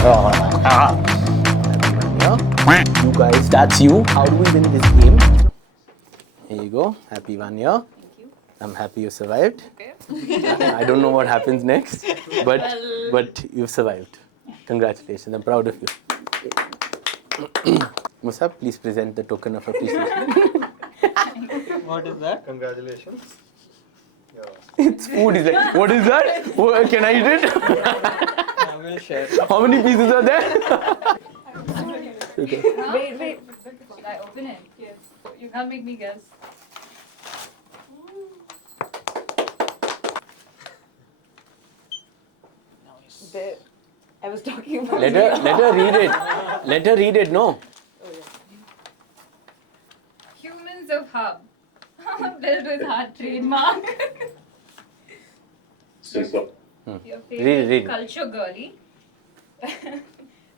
You guys, that's you. How do we win this game? Here you go. Happy 1 year. Thank you. I'm happy you survived. Okay. I don't know what happens next, but you've survived. Congratulations. I'm proud of you. Musab, please present the token of appreciation. What is that? Congratulations. It's food. He's like, what is that? Oh, can I eat it? I will share. How many pieces are there? Okay. Wait. Should I open it? Yes. You can't make me guess. I was talking about Let her read it. Let her read it. No. Humans of Hub. Built with heart trademark. Your favorite Read. culture girly.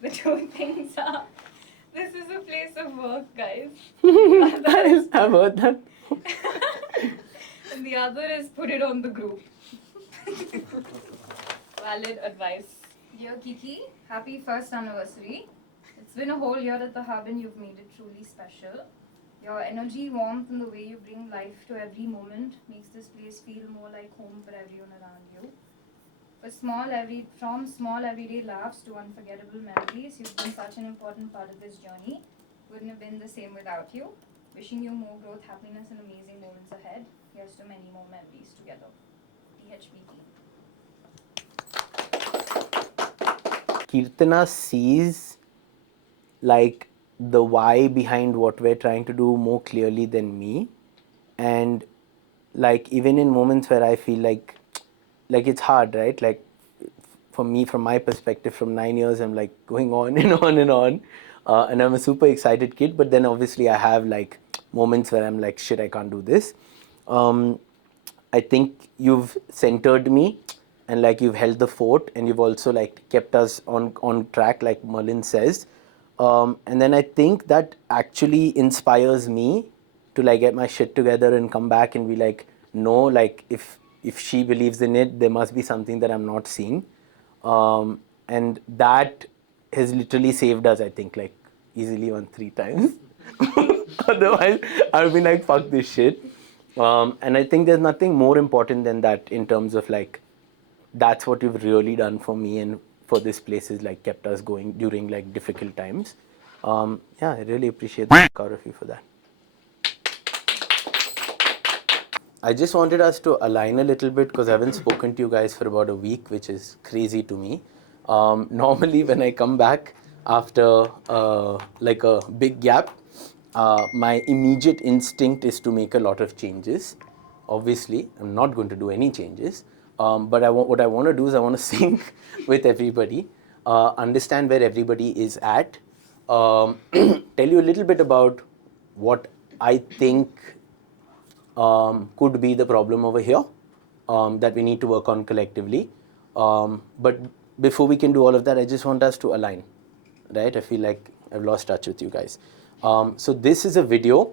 The two things are, this is a place of work, guys. I've heard that. And the other is put it on the group. Valid advice. Dear Kiki, happy first anniversary. It's been a whole year at the Hub and you've made it truly special. Your energy, warmth, and the way you bring life to every moment makes this place feel more like home for everyone around you. From small everyday laughs to unforgettable memories, you've been such an important part of this journey. Wouldn't have been the same without you. Wishing you more growth, happiness, and amazing moments ahead. Here's to many more memories together. THBT. Kirtana sees like the why behind what we're trying to do more clearly than me, and like even in moments where I feel like it's hard, right? Like for me, from my perspective, from 9 years, I'm like going on and on and on, and I'm a super excited kid. But then obviously I have like moments where I'm like, shit, I can't do this. I think you've centered me, and like you've held the fort, and you've also like kept us on track, like Merlin says. And then I think that actually inspires me to like get my shit together and come back and be like, no, like if she believes in it, there must be something that I'm not seeing. And that has literally saved us, I think, like easily 3 times. Otherwise, I would be like, fuck this shit. And I think there's nothing more important than that in terms of like, that's what you've really done for me and for this place, is like kept us going during like difficult times. Yeah, I really appreciate the fuck out of you for that. I just wanted us to align a little bit because I haven't spoken to you guys for about a week, which is crazy to me. Normally when I come back after like a big gap, my immediate instinct is to make a lot of changes. Obviously, I'm not going to do any changes, but what I want to do is I want to sync with everybody, understand where everybody is at, tell you a little bit about what I think could be the problem over here that we need to work on collectively. But before we can do all of that, I just want us to align, right? I feel like I've lost touch with you guys. So this is a video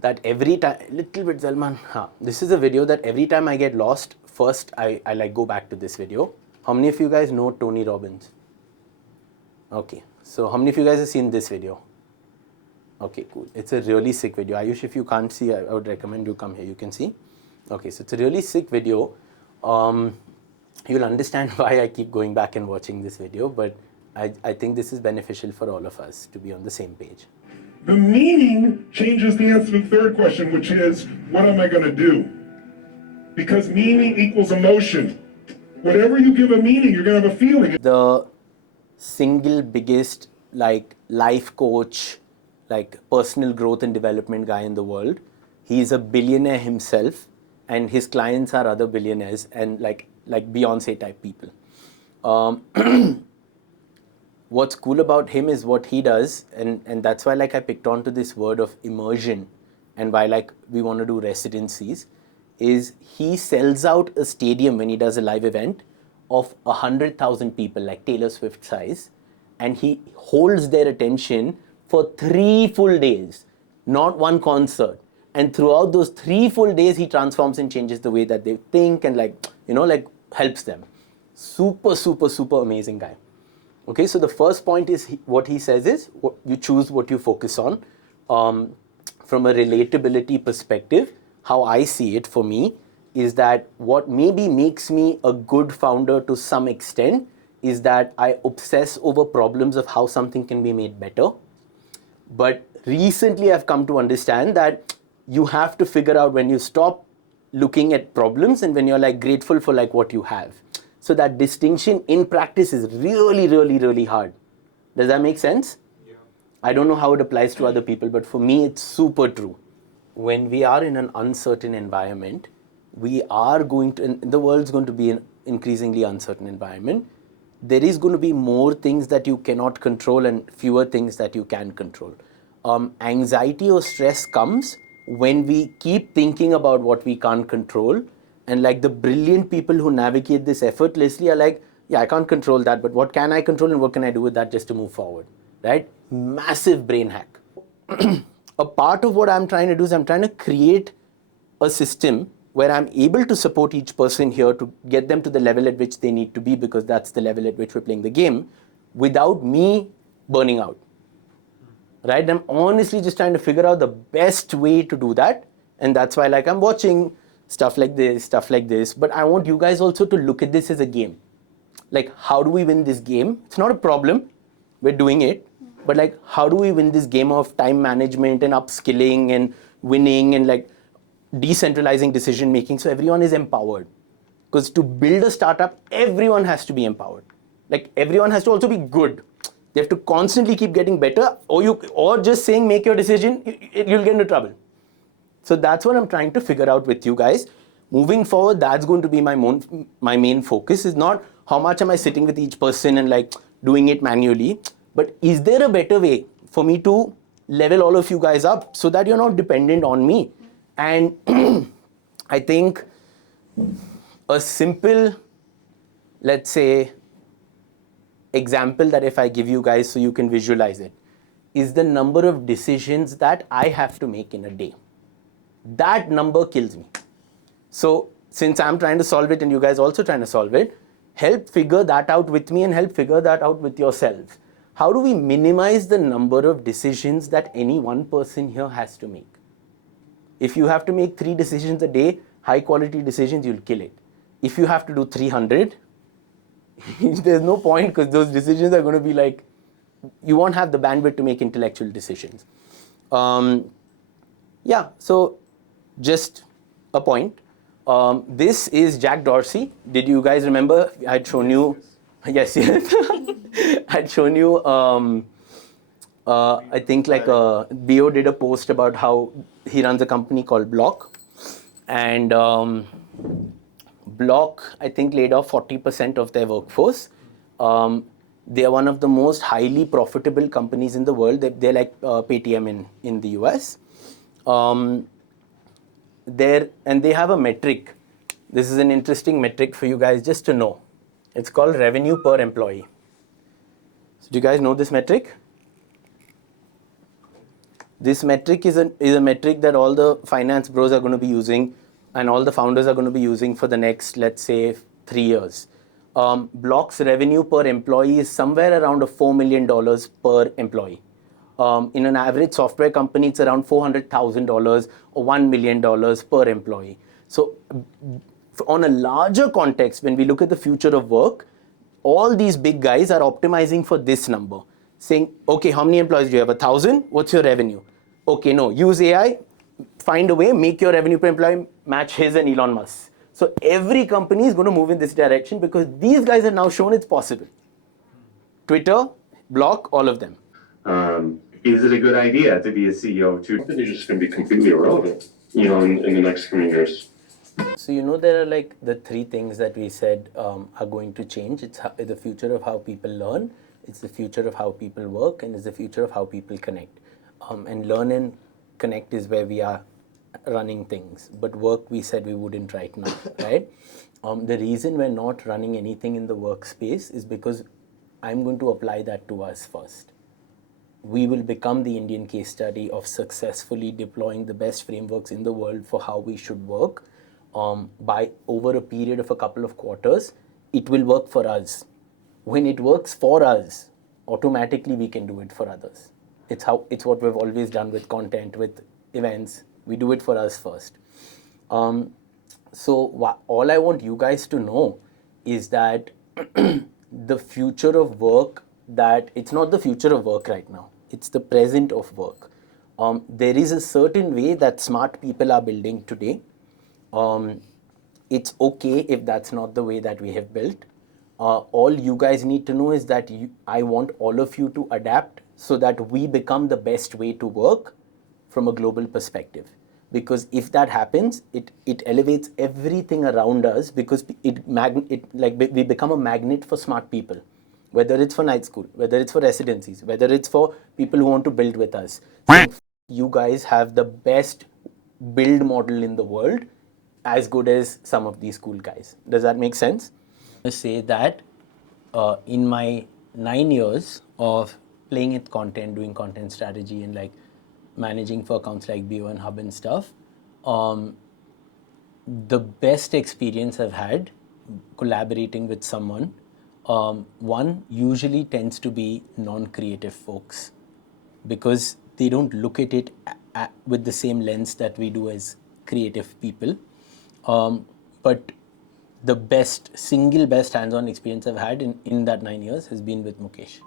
that every time, little bit Zalman, this is a video that every time I get lost, first I like go back to this video. How many of you guys know Tony Robbins? Okay, so how many of you guys have seen this video? Okay, cool. It's a really sick video. Ayush, if you can't see, I would recommend you come here. You can see. Okay, so it's a really sick video. You'll understand why I keep going back and watching this video, but I think this is beneficial for all of us to be on the same page. The meaning changes the answer to the third question, which is, what am I going to do? Because meaning equals emotion. Whatever you give a meaning, you're going to have a feeling. The single biggest like life coach, like personal growth and development guy in the world. He's a billionaire himself, and his clients are other billionaires and like Beyonce type people. What's cool about him is what he does, and that's why like I picked on to this word of immersion, and why like we want to do residencies, is he sells out a stadium when he does a live event of 100,000 people, like Taylor Swift size, and he holds their attention for 3 full days, not one concert. And throughout those 3 full days, he transforms and changes the way that they think and like, you know, like helps them. Super, super, super amazing guy. Okay, so the first point is what he says is you choose what you focus on. From a relatability perspective, how I see it for me is that what maybe makes me a good founder to some extent is that I obsess over problems of how something can be made better. But recently I've come to understand that you have to figure out when you stop looking at problems and when you're like grateful for like what you have. So that distinction in practice is really, really, really hard. Does that make sense? Yeah. I don't know how it applies to other people, but for me it's super true. When we are in an uncertain environment, we are going to, and the world's going to be an increasingly uncertain environment. There is going to be more things that you cannot control and fewer things that you can control. Anxiety or stress comes when we keep thinking about what we can't control. And like the brilliant people who navigate this effortlessly are like, yeah, I can't control that, but what can I control and what can I do with that just to move forward, right? Massive brain hack. A part of what I'm trying to do is I'm trying to create a system where I'm able to support each person here to get them to the level at which they need to be, because that's the level at which we're playing the game, without me burning out. Right? I'm honestly just trying to figure out the best way to do that. And that's why like I'm watching stuff like this. But I want you guys also to look at this as a game. Like, how do we win this game? It's not a problem. We're doing it. But like, how do we win this game of time management and upskilling and winning and like decentralizing decision making so everyone is empowered? Because to build a startup, everyone has to be empowered. Like everyone has to also be good. They have to constantly keep getting better, or just saying make your decision, you'll get into trouble. So that's what I'm trying to figure out with you guys. Moving forward, that's going to be my main focus. Is not how much am I sitting with each person and like doing it manually, but is there a better way for me to level all of you guys up so that you're not dependent on me? And I think a simple, let's say, example that if I give you guys so you can visualize it, is the number of decisions that I have to make in a day. That number kills me. So since I'm trying to solve it and you guys also trying to solve it, help figure that out with me and help figure that out with yourselves. How do we minimize the number of decisions that any one person here has to make? If you have to make 3 decisions a day, high quality decisions, you'll kill it. If you have to do 300, there's no point, because those decisions are going to be like, you won't have the bandwidth to make intellectual decisions. Yeah, so just a point. This is Jack Dorsey. Did you guys remember? I'd shown you. Yes, yes. I'd shown you. I think like Bio did a post about how he runs a company called Block, and Block, I think, laid off 40% of their workforce. They are one of the most highly profitable companies in the world. They're like Paytm in the US. And they have a metric. This is an interesting metric for you guys just to know. It's called revenue per employee. So do you guys know this metric? This metric is a metric that all the finance bros are going to be using and all the founders are going to be using for the next, let's say, 3 years. Block's revenue per employee is somewhere around $4 million per employee. In an average software company, it's around $400,000 or $1 million per employee. So on a larger context, when we look at the future of work, all these big guys are optimizing for this number, saying, okay, how many employees do you have? 1,000? What's your revenue? Okay, no, use AI, find a way, make your revenue per employee match his and Elon Musk. So every company is going to move in this direction because these guys have now shown it's possible. Twitter, Block, all of them. Is it a good idea to be a CEO too? Companies are just going to be completely irrelevant, in the next coming years. So there are like the 3 things that we said are going to change. It's the future of how people learn, it's the future of how people work, and it's the future of how people connect. And learn and connect is where we are running things. But work, we said we wouldn't right now, right? The reason we're not running anything in the workspace is because I'm going to apply that to us first. We will become the Indian case study of successfully deploying the best frameworks in the world for how we should work. By over a period of a couple of quarters, it will work for us. when it works for us, automatically we can do it for others. It's what we've always done with content, with events. We do it for us first. So all I want you guys to know is that the future of work, that it's not the future of work right now. It's the present of work. There is a certain way that smart people are building today. It's okay if that's not the way that we have built. All you guys need to know is that I want all of you to adapt so that we become the best way to work from a global perspective. Because if that happens, it elevates everything around us, because we become a magnet for smart people. Whether it's for night school, whether it's for residencies, whether it's for people who want to build with us. You guys have the best build model in the world, as good as some of these cool guys. Does that make sense? I say that in my 9 years of playing with content, doing content strategy, and like managing for accounts like BO and Hub and stuff, the best experience I've had collaborating with someone, one usually tends to be non-creative folks, because they don't look at it with the same lens that we do as creative people. But the single best hands-on experience I've had in that 9 years has been with Mukesh.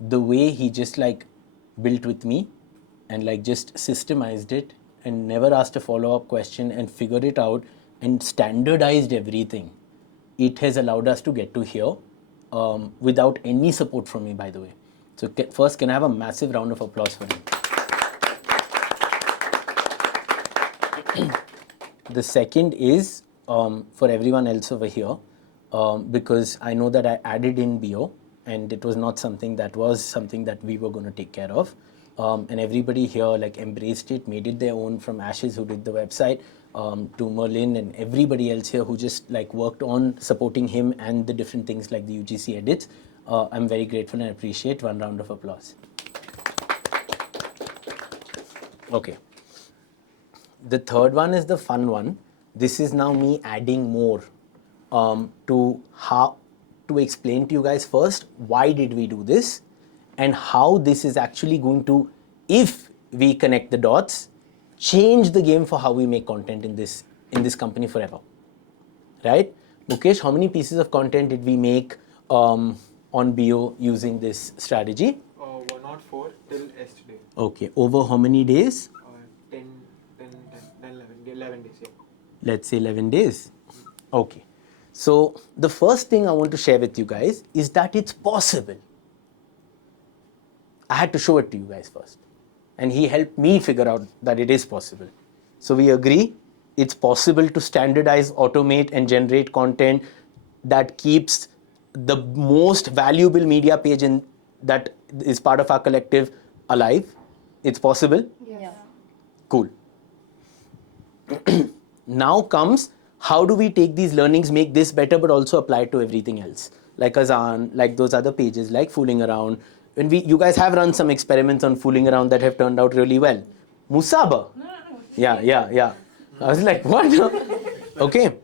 The way he just like built with me and like just systemized it and never asked a follow-up question and figured it out and standardized everything. It has allowed us to get to here without any support from me, by the way. So first, can I have a massive round of applause for him? The second is for everyone else over here, because I know that I added in BO and it was not something that we were going to take care of. And everybody here like embraced it, made it their own, from Ashes, who did the website, to Merlin and everybody else here who just like worked on supporting him and the different things like the UGC edits. I'm very grateful and appreciate. One round of applause. Okay. The third one is the fun one. This is now me adding more to explain to you guys first why did we do this and how this is actually going to, if we connect the dots, change the game for how we make content in this company forever. Right? Mukesh, how many pieces of content did we make on BO using this strategy? 104 till yesterday. Okay. Over how many days? 11 days. Yeah. Let's say 11 days. Okay. So the first thing I want to share with you guys is that it's possible. I had to show it to you guys first. And he helped me figure out that it is possible. So we agree it's possible to standardize, automate, and generate content that keeps the most valuable media page that is part of our collective alive. It's possible? Yeah. Cool. Now comes, how do we take these learnings, make this better, but also apply it to everything else? Like Azaan, like those other pages, like Fooling Around. You guys have run some experiments on Fooling Around that have turned out really well. Musaba. Yeah. I was like, what? Okay.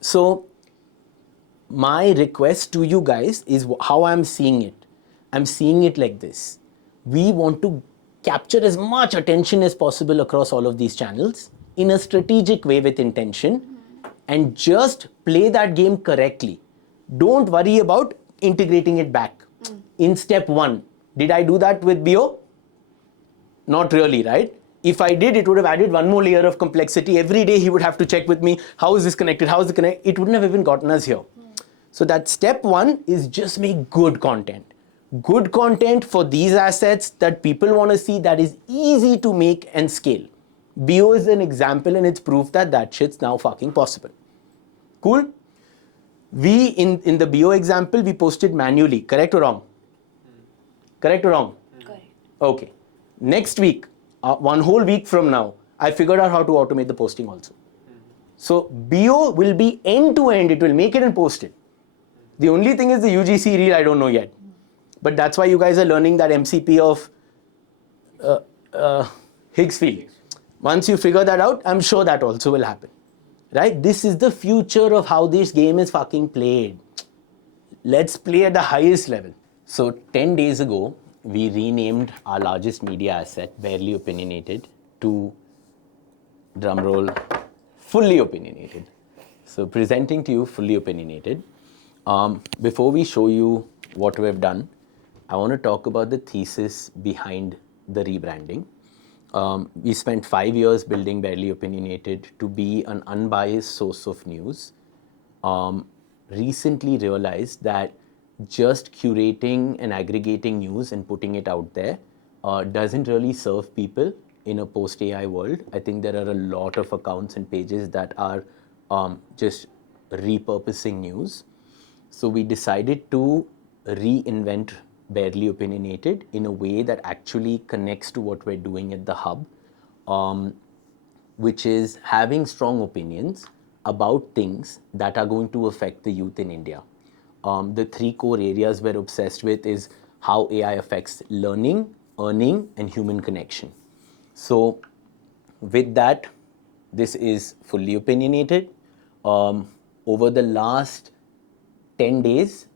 So my request to you guys is how I'm seeing it. I'm seeing it like this. We want to capture as much attention as possible across all of these channels in a strategic way with intention, and just play that game correctly. Don't worry about integrating it back. In step 1, did I do that with BO? Not really, right? If I did, it would have added one more layer of complexity. Every day he would have to check with me, how is this connected? How is it connected? It wouldn't have even gotten us here. So that step 1 is just make good content. Good content for these assets that people want to see, that is easy to make and scale. BO is an example, and it's proof that shit's now fucking possible. Cool? We, in the BO example, we posted manually. Correct or wrong? Correct or wrong? Correct. Okay. Next week, one whole week from now, I figured out how to automate the posting also. So BO will be end to end. It will make it and post it. The only thing is the UGC reel, I don't know yet. But that's why you guys are learning that MCP of Higgs field. Once you figure that out, I'm sure that also will happen. Right? This is the future of how this game is fucking played. let's play at the highest level. So 10 days ago, we renamed our largest media asset, Barely Opinionated, to, drumroll, Fully Opinionated. So presenting to you Fully Opinionated. Before we show you what we've done, I want to talk about the thesis behind the rebranding. We spent 5 years building Barely Opinionated to be an unbiased source of news. Recently realized that just curating and aggregating news and putting it out there doesn't really serve people in a post-AI world. I think there are a lot of accounts and pages that are just repurposing news. So we decided to reinvent Barely Opinionated in a way that actually connects to what we're doing at the hub, which is having strong opinions about things that are going to affect the youth in India. The 3 core areas we're obsessed with is how AI affects learning, earning, and human connection. So with that, this is Fully Opinionated. Over the last 10 days,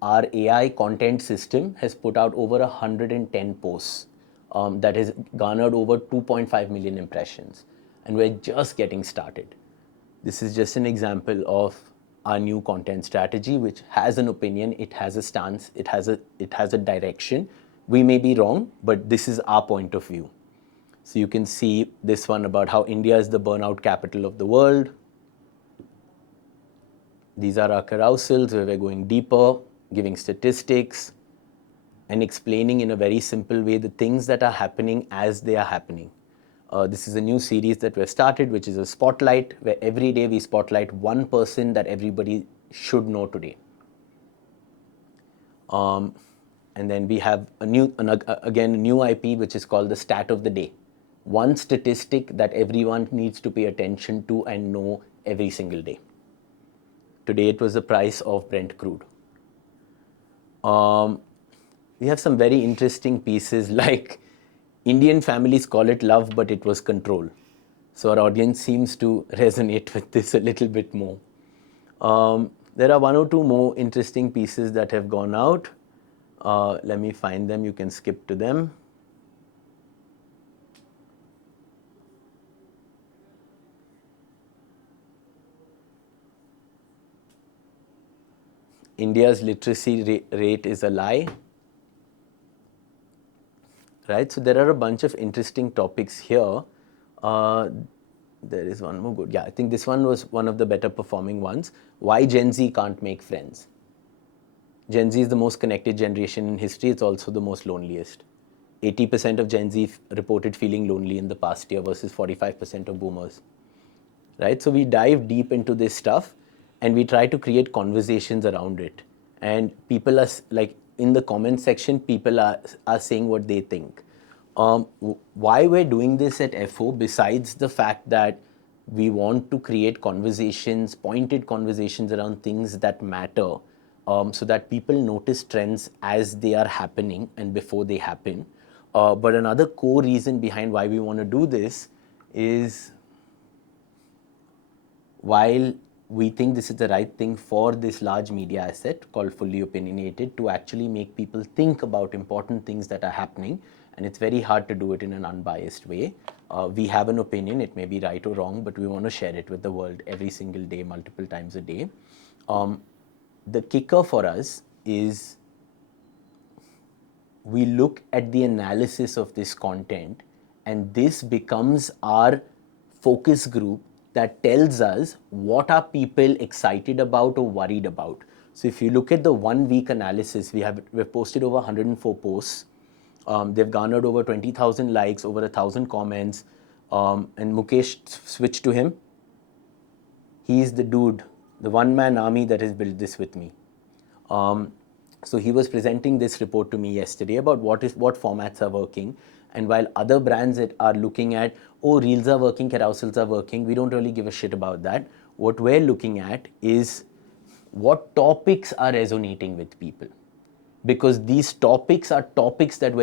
our AI content system has put out over 110 posts that has garnered over 2.5 million impressions. And we're just getting started. This is just an example of our new content strategy, which has an opinion, it has a stance, it has a direction. We may be wrong, but this is our point of view. So you can see this one about how India is the burnout capital of the world. These are our carousels where we're going deeper, giving statistics, and explaining in a very simple way the things that are happening as they are happening. This is a new series that we've started, which is a spotlight, where every day we spotlight one person that everybody should know today. And then we have a new IP, which is called the stat of the day. One statistic that everyone needs to pay attention to and know every single day. Today it was the price of Brent crude. We have some very interesting pieces like Indian families call it love, but it was control. So our audience seems to resonate with this a little bit more. There are 1 or 2 more interesting pieces that have gone out. Let me find them. You can skip to them. India's literacy rate is a lie. Right, so there are a bunch of interesting topics here. There is one more good. Yeah, I think this one was one of the better performing ones. Why Gen Z can't make friends. Gen Z is the most connected generation in history. It's also the most loneliest. 80% of Gen Z reported feeling lonely in the past year versus 45% of boomers. Right, so we dive deep into this stuff and we try to create conversations around it. And people are like, in the comment section, people are saying what they think. Why we're doing this at FO, besides the fact that we want to create conversations, pointed conversations around things that matter, so that people notice trends as they are happening and before they happen. But another core reason behind why we want to do this is, while we think this is the right thing for this large media asset called Fully Opinionated to actually make people think about important things that are happening, and it's very hard to do it in an unbiased way. We have an opinion, it may be right or wrong, but we want to share it with the world every single day, multiple times a day. The kicker for us is we look at the analysis of this content, and this becomes our focus group that tells us what are people excited about or worried about. So if you look at the 1 week analysis, we've posted over 104 posts. They've garnered over 20,000 likes, over 1,000 comments. And Mukesh, switch to him. He's the dude, the one-man army that has built this with me. So he was presenting this report to me yesterday about what formats are working. And while other brands that are looking at, oh, reels are working, carousels are working, we don't really give a shit about that. What we're looking at is what topics are resonating with people. Because these topics are topics that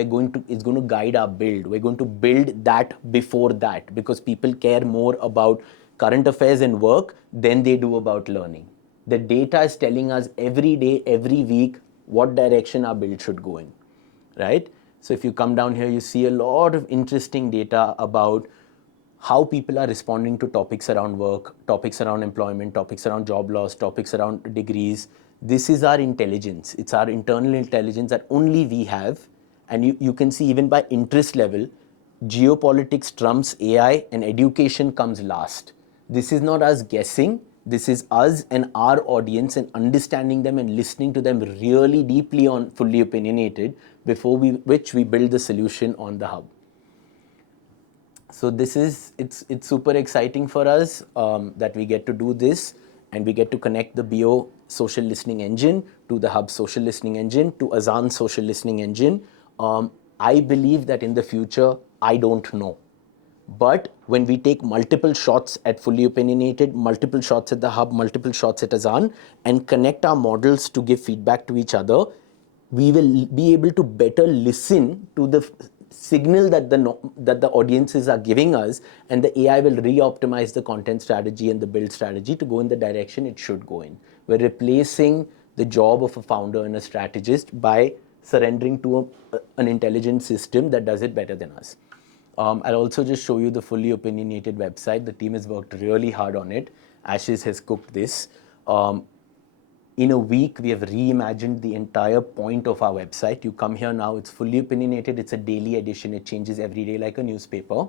is going to guide our build. We're going to build that before that, because people care more about current affairs and work than they do about learning. The data is telling us every day, every week, what direction our build should go in, right? So if you come down here, you see a lot of interesting data about how people are responding to topics around work, topics around employment, topics around job loss, topics around degrees. This is our intelligence. It's our internal intelligence that only we have. And you can see even by interest level, geopolitics trumps AI and education comes last. This is not us guessing. This is us and our audience and understanding them and listening to them really deeply on Fully Opinionated before which we build the solution on the hub. So it's super exciting for us that we get to do this, and we get to connect the BO social listening engine to the hub social listening engine to Azaan social listening engine. I believe that in the future, I don't know. But when we take multiple shots at Fully Opinionated, multiple shots at the hub, multiple shots at Azaan, and connect our models to give feedback to each other, we will be able to better listen to the signal that the audiences are giving us, and the AI will re-optimize the content strategy and the build strategy to go in the direction it should go in. We're replacing the job of a founder and a strategist by surrendering to an intelligent system that does it better than us. I'll also just show you the Fully Opinionated website. The team has worked really hard on it. Ashish has cooked this. In a week, we have reimagined the entire point of our website. You come here now, it's Fully Opinionated. It's a daily edition. It changes every day like a newspaper.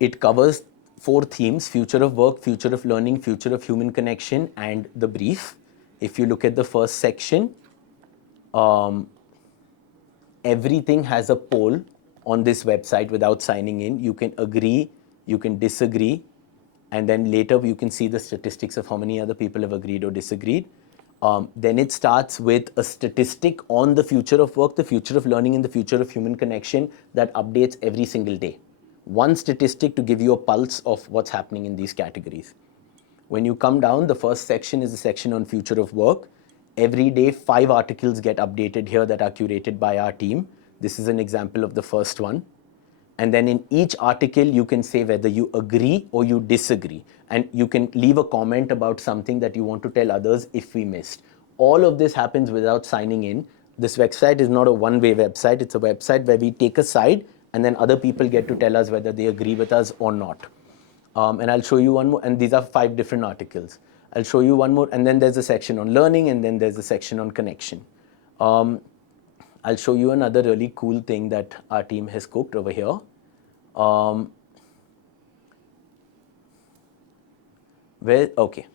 It covers 4 themes: future of work, future of learning, future of human connection, and the brief. If you look at the first section, everything has a poll on this website without signing in. You can agree, you can disagree, and then later you can see the statistics of how many other people have agreed or disagreed. Then it starts with a statistic on the future of work, the future of learning, and the future of human connection that updates every single day. One statistic to give you a pulse of what's happening in these categories. When you come down, the first section is the section on future of work. Every day, 5 articles get updated here that are curated by our team. This is an example of the first one. And then in each article, you can say whether you agree or you disagree. And you can leave a comment about something that you want to tell others if we missed. All of this happens without signing in. This website is not a one-way website. It's a website where we take a side and then other people get to tell us whether they agree with us or not. And I'll show you one more, and these are 5 different articles. I'll show you one more, and then there's a section on learning, and then there's a section on connection. I'll show you another really cool thing that our team has cooked over here. Okay.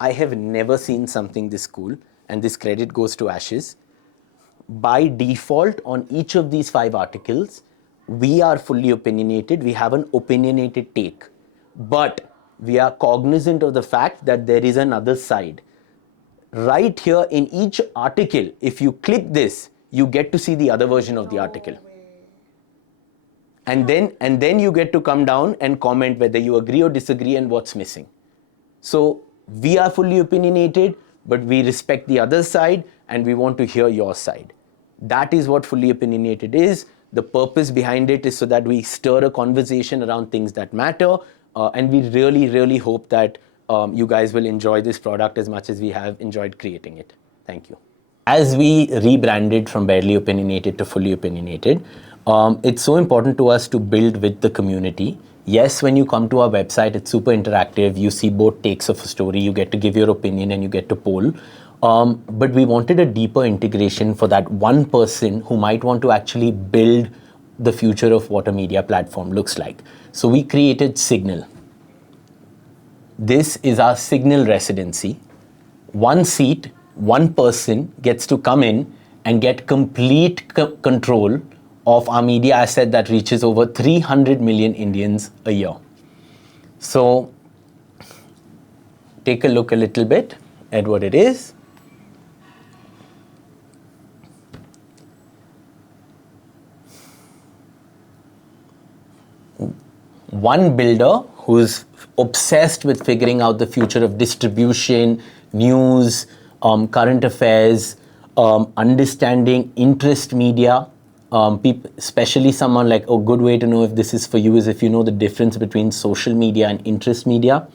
I have never seen something this cool, and this credit goes to Ashish. By default, on each of these 5 articles, we are fully opinionated. We have an opinionated take. But we are cognizant of the fact that there is another side. Right here in each article, if you click this, you get to see the other version of the article. And then you get to come down and comment whether you agree or disagree and what's missing. So we are fully opinionated, but we respect the other side and we want to hear your side. That is what Fully Opinionated is. The purpose behind it is so that we stir a conversation around things that matter. And we really, really hope that you guys will enjoy this product as much as we have enjoyed creating it. Thank you. As we rebranded from Barely Opinionated to Fully Opinionated, it's so important to us to build with the community. Yes, when you come to our website, it's super interactive. You see both takes of a story. You get to give your opinion and you get to poll. But we wanted a deeper integration for that one person who might want to actually build the future of what a media platform looks like. So we created Signal. This is our Signal Residency. 1 seat, 1 person gets to come in and get complete control of our media asset that reaches over 300 million Indians a year. So take a look a little bit at what it is. One builder who's obsessed with figuring out the future of distribution, news, current affairs, understanding interest media, especially someone like, a good way to know if this is for you is if you know the difference between social media and interest media.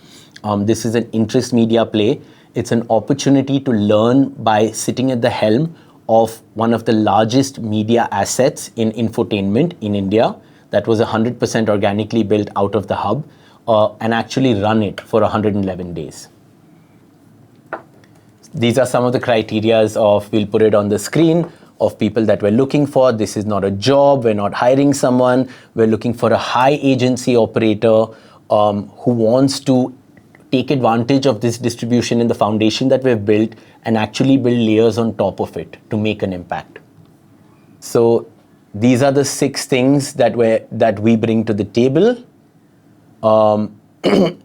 This is an interest media play. It's an opportunity to learn by sitting at the helm of one of the largest media assets in infotainment in India that was 100% organically built out of the hub, and actually run it for 111 days. These are some of the criterias of, we'll put it on the screen, of people that we're looking for. This is not a job, we're not hiring someone, we're looking for a high agency operator who wants to take advantage of this distribution in the foundation that we've built and actually build layers on top of it to make an impact. So these are the 6 things that we bring to the table.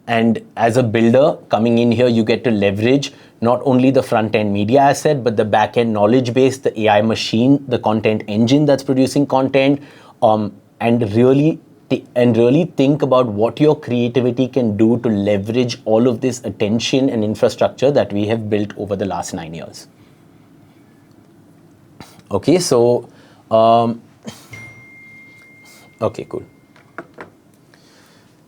And as a builder coming in here, you get to leverage not only the front-end media asset, but the back-end knowledge base, the AI machine, the content engine that's producing content, and really think about what your creativity can do to leverage all of this attention and infrastructure that we have built over the last 9 years. Okay, so, okay, cool.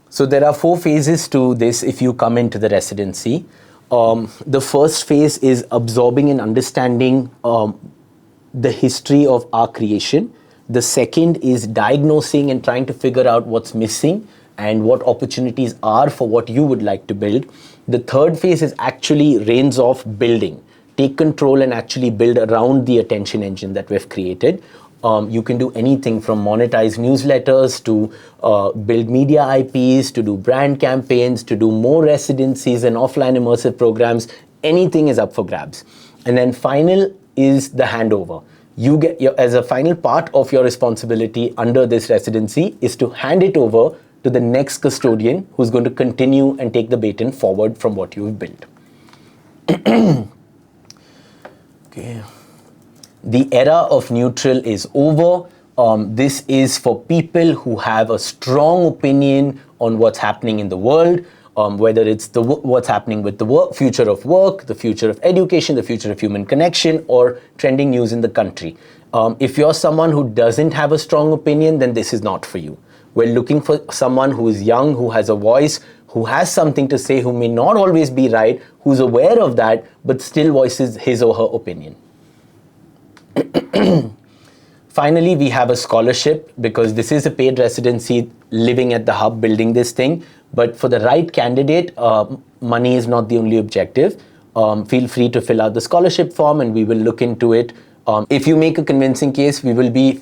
So there are 4 phases to this if you come into the residency. The first phase is absorbing and understanding the history of our creation. The second is diagnosing and trying to figure out what's missing and what opportunities are for what you would like to build. The third phase is actually reins off building. Take control and actually build around the attention engine that we've created. You can do anything from monetize newsletters to build media IPs, to do brand campaigns, to do more residencies and offline immersive programs. Anything is up for grabs. And then final is the handover. You get as a final part of your responsibility under this residency is to hand it over to the next custodian who's going to continue and take the baton forward from what you've built. Okay. The era of neutral is over. This is for people who have a strong opinion on what's happening in the world, whether it's what's happening with the future of work, the future of education, the future of human connection, or trending news in the country. If you're someone who doesn't have a strong opinion, then this is not for you. We're looking for someone who is young, who has a voice, who has something to say, who may not always be right, who's aware of that, but still voices his or her opinion. Finally, we have a scholarship because this is a paid residency living at the hub building this thing. But for the right candidate, money is not the only objective. Feel free to fill out the scholarship form and we will look into it. If you make a convincing case, we will be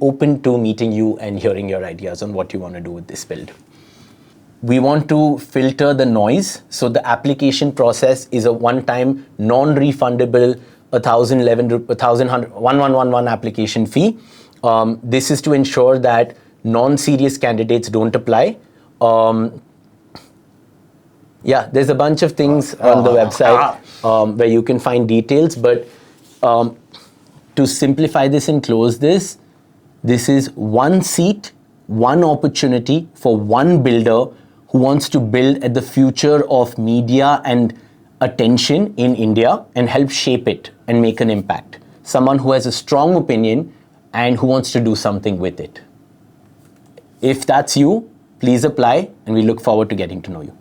open to meeting you and hearing your ideas on what you want to do with this build. We want to filter the noise. So the application process is a one-time non-refundable 1111 application fee. This is to ensure that non-serious candidates don't apply. Yeah, there's a bunch of things on the website where you can find details, but to simplify this and close this, this is one seat, one opportunity for one builder who wants to build at the future of media and attention in India and help shape it and make an impact. Someone who has a strong opinion and who wants to do something with it. If that's you, please apply and we look forward to getting to know you.